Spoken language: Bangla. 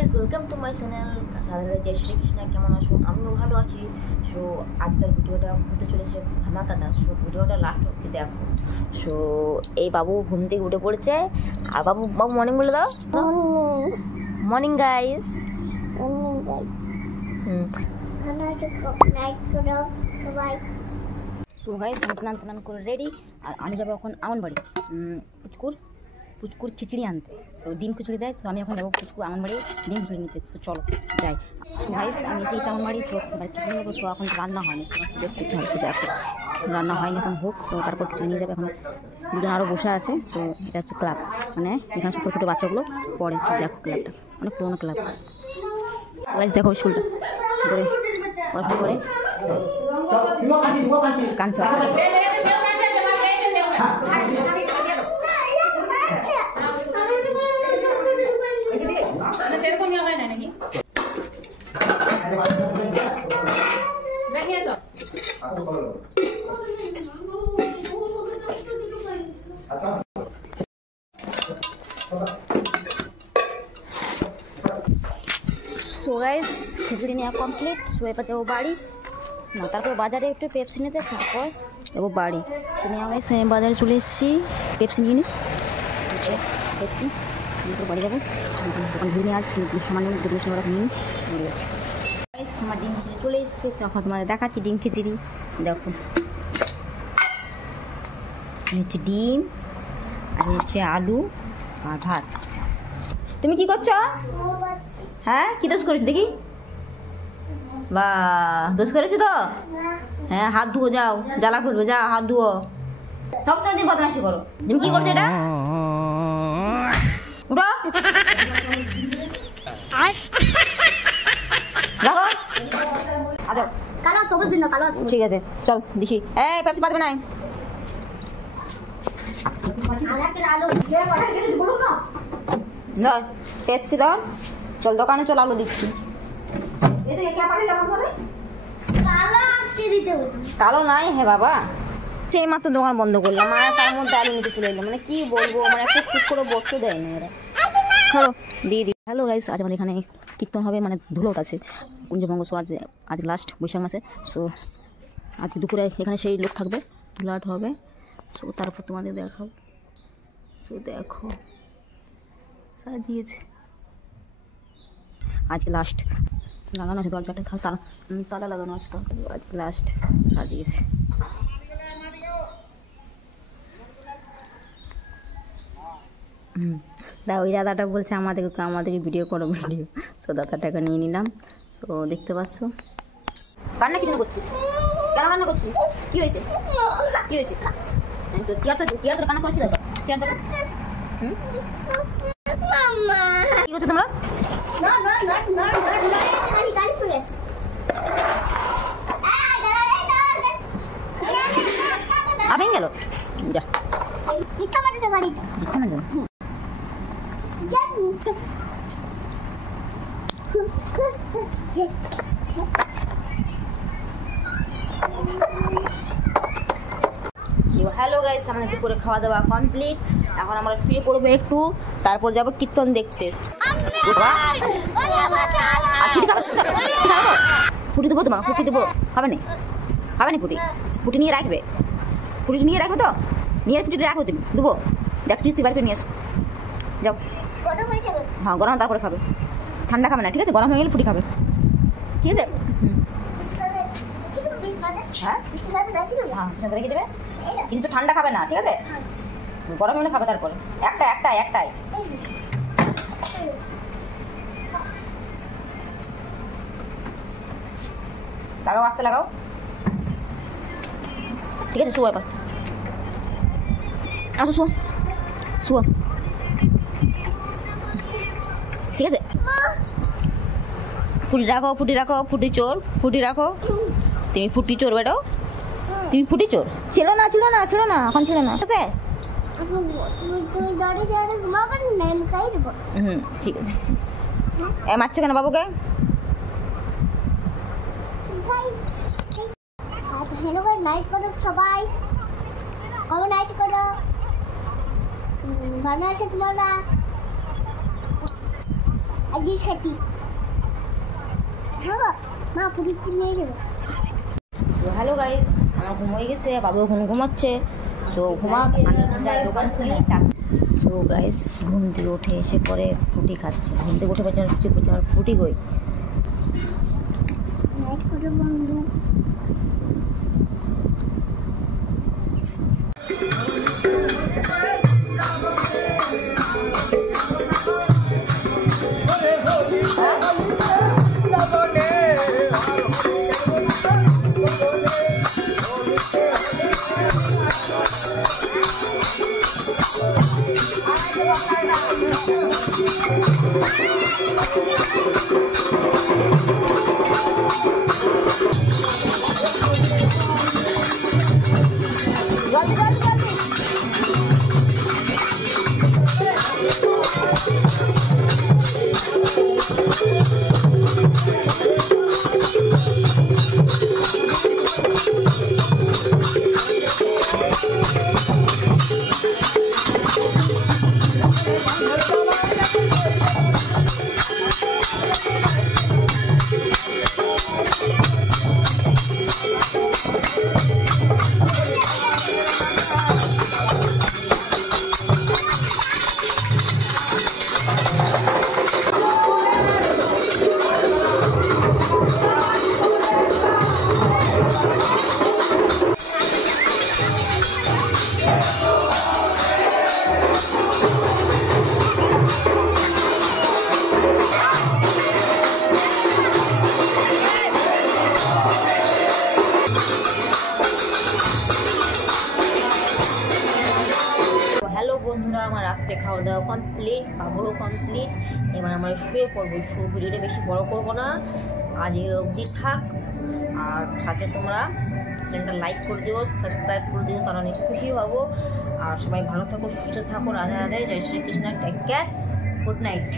Guys, welcome to my channel. Radha জয় শ্রীকৃষ্ণ। কেমন আছো? আমিও ভালো আছি। সো আজকের ভিডিওটা হতে চলেছে ধামাকাদার। সো ভিডিওটা লাস্ট অবধি দেখো। সো এই বাবু ঘুম থেকে উঠে পড়েছে। আর বাবু বাবু মর্নিং বলে দাও। Morning guys. সো গাইস, স্নান করে রেডি। আর আমি যাবো এখন আঙ্গনবাড়ি পুচকুর খিচুড়ি আনতে। সো ডিম খিচুড়ি দেয়। তো আমি এখন যাবো পুচকুর আঙ্গনবাড়ি ডিম খিচুড়ি নিতে। সো চলো যাই। গাইস, আমি এসেছি আঙ্গনবাড়ি। সো এবার খিচুড়ি নেবো। তো এখন রান্না হয়নি, দেখতে দেখো রান্না হয়নি, এখন হোক। তো তারপর খিচুড়ি নিয়ে যাবে। এখন দুজন আরও বসে আছে। সো এটা হচ্ছে ক্লাব, মানে এখানে ছোটো ছোটো বাচ্চাগুলো পড়ে। সো দেখো ক্লাবটা অনেক পুরোনো ক্লাব। গাইস দেখো স্কুলটা করে পড়াশোনা করে কাঞ্চন। সো গাইস, খিচুড়ি নেওয়া কমপ্লিট। সো এবার যাবো বাড়ি না, তারপর বাজারে একটু পেপসি নিতে, তারপর যাবো বাড়ি। তো নিয়ে গাইস আমি বাজারে চলে এসেছি পেপসি নিয়ে পেপসি বাড়ি যাবো। দোকান ঘুরে আজ সমান নিয়ে ঘুরে যাচ্ছি। গাইস আমার ডিম খিচুড়ি চলে এসেছে। তখন তোমাদের দেখাচ্ছি ডিম খিচুড়ি। দেখো হচ্ছে ডিম, আর হচ্ছে আলু আর ভাত। তুমি কি করছো? হ্যাঁ, কি দোষ করেছো দেখি? বা দোষ করেছো তো? হ্যাঁ, হাত ধুও, যাও, জ্বালা করবে, যাও হাত ধুও। সবসময় তুমি বদমাইশি করো। তুমি কি করছো এটা? উঠো, দেখো আগে কালো সবুজ দিন কালো। ঠিক আছে, চল দেখি। এই পেপসি পাতবে না। ধর পেপসি ধর, চল দোকানে চল, আলু দিচ্ছি। কালো নাই হে বাবা, সেই মাত্র দোকান বন্ধ করলাম। আর তার মধ্যে আলু নিতে চলে এলাম। মানে কি বলবো, মানে একটু ঠিক করে বসতে দেয় না এরা। চলো দিয়ে দিই। হ্যালো গাইস, আজ আমাদের এখানে কীর্তন হবে, মানে ধুলোট আছে কুঞ্জভঙ্গ। সো আজ লাস্ট বৈশাখ মাসে। সো আজকে দুপুরে এখানে সেই লোক থাকবে, ধুলাট হবে। সো তারপর তোমাদের দেখাও। সো দেখো সাজিয়েছে, আজকে লাস্ট লাগানো আছে দরজাটা, তালা লাগানো আছে। আজকে লাস্ট সাজিয়েছে। ওই দাদাটা বলছে আমাদেরকে ভিডিও করো ভিডিও। সো দাদাটাকে নিয়ে নিলাম। সো দেখতে পাচ্ছ। কান্না কি করছিস? কেন কান্না করছিস? কি হয়েছে? কি হয়েছে? টিয়ার তো কান্না করছি দাদা। টিয়ারটা কি করছো তোমরা? আপনি গেল যা ইচ্ছা মারতে গাড়িটা ইচ্ছা মারতে। হ্যালো গাইস, আমাদের দুপুরে খাওয়া দাওয়া কমপ্লিট। এখন আমরা শুয়ে পড়বো একটু, তারপর যাবো কীর্তন দেখতে। ফুটি দেবো তোমার, ফুটি দেবো। হবে না ফুটি? ফুটি নিয়ে রাখবে, ফুটি নিয়ে রাখবে তো, নিয়ে ফুটিটা রাখবে তুমি, দেবো। দেখ কিস্তি বার করে নিয়ে আসো, যাও। হ্যাঁ গরম, তারপরে খাবে, ঠান্ডা খাবে না, ঠিক আছে? গরম হয়ে গেলে ফুটি খাবে, ঠিক আছে? হ্যাঁ রেখে দেবে, কিন্তু ঠান্ডা খাবে না, ঠিক আছে? গরম হলে খাবে। তারপরে একটাই লাগাও, আস্তে লাগাও, ঠিক আছে? শুয়ো এবার, আসো শুয়ো, ঠিক আছে? ফুটি রাখো, ফুটি চোর, ফুটি রাখো। তুমি ফুটি চোর বেটো, তুমি ফুটি চোর। ছিল না এখন ছিল না, ঠিক আছে? ঠিক আছে। মারছো কেন বাবুকে? নাইট করো সবাই, নাইট করো, ভালো আছে। আজকে খাচ্ছি হ্যাঁ মা পুরি নিয়ে যাবো। তো হ্যালো গাইস, আমার ঘুম হয়ে গেছে, বাবু এখন ঘুমাচ্ছে। সো ঘুমাক, আমি যাই দোকান খুলি। সো গাইস, ঘুম থেকে উঠে এসে পরে ফ্রুটি খাচ্ছে। ঘুম থেকে উঠে পাচ্ছে আমার ফ্রুটি কই। নাইট করে বন্ধু বন্ধুরা, আমার রাত্রে খাওয়া দাওয়া কমপ্লিট, বাবুরও কমপ্লিট। এবার আমরা শুয়ে পড়বো। ভিডিওটা বেশি বড় করব না, আজ অবধি থাক। আর সাথে তোমরা চ্যানেলটা লাইক করে দিও, সাবস্ক্রাইব করে দিও, তাহলে অনেক খুশি হবো। আর সবাই ভালো থাকো, সুস্থ থাকো। রাধে রাধে, জয় Shrikrishna, take care, good night.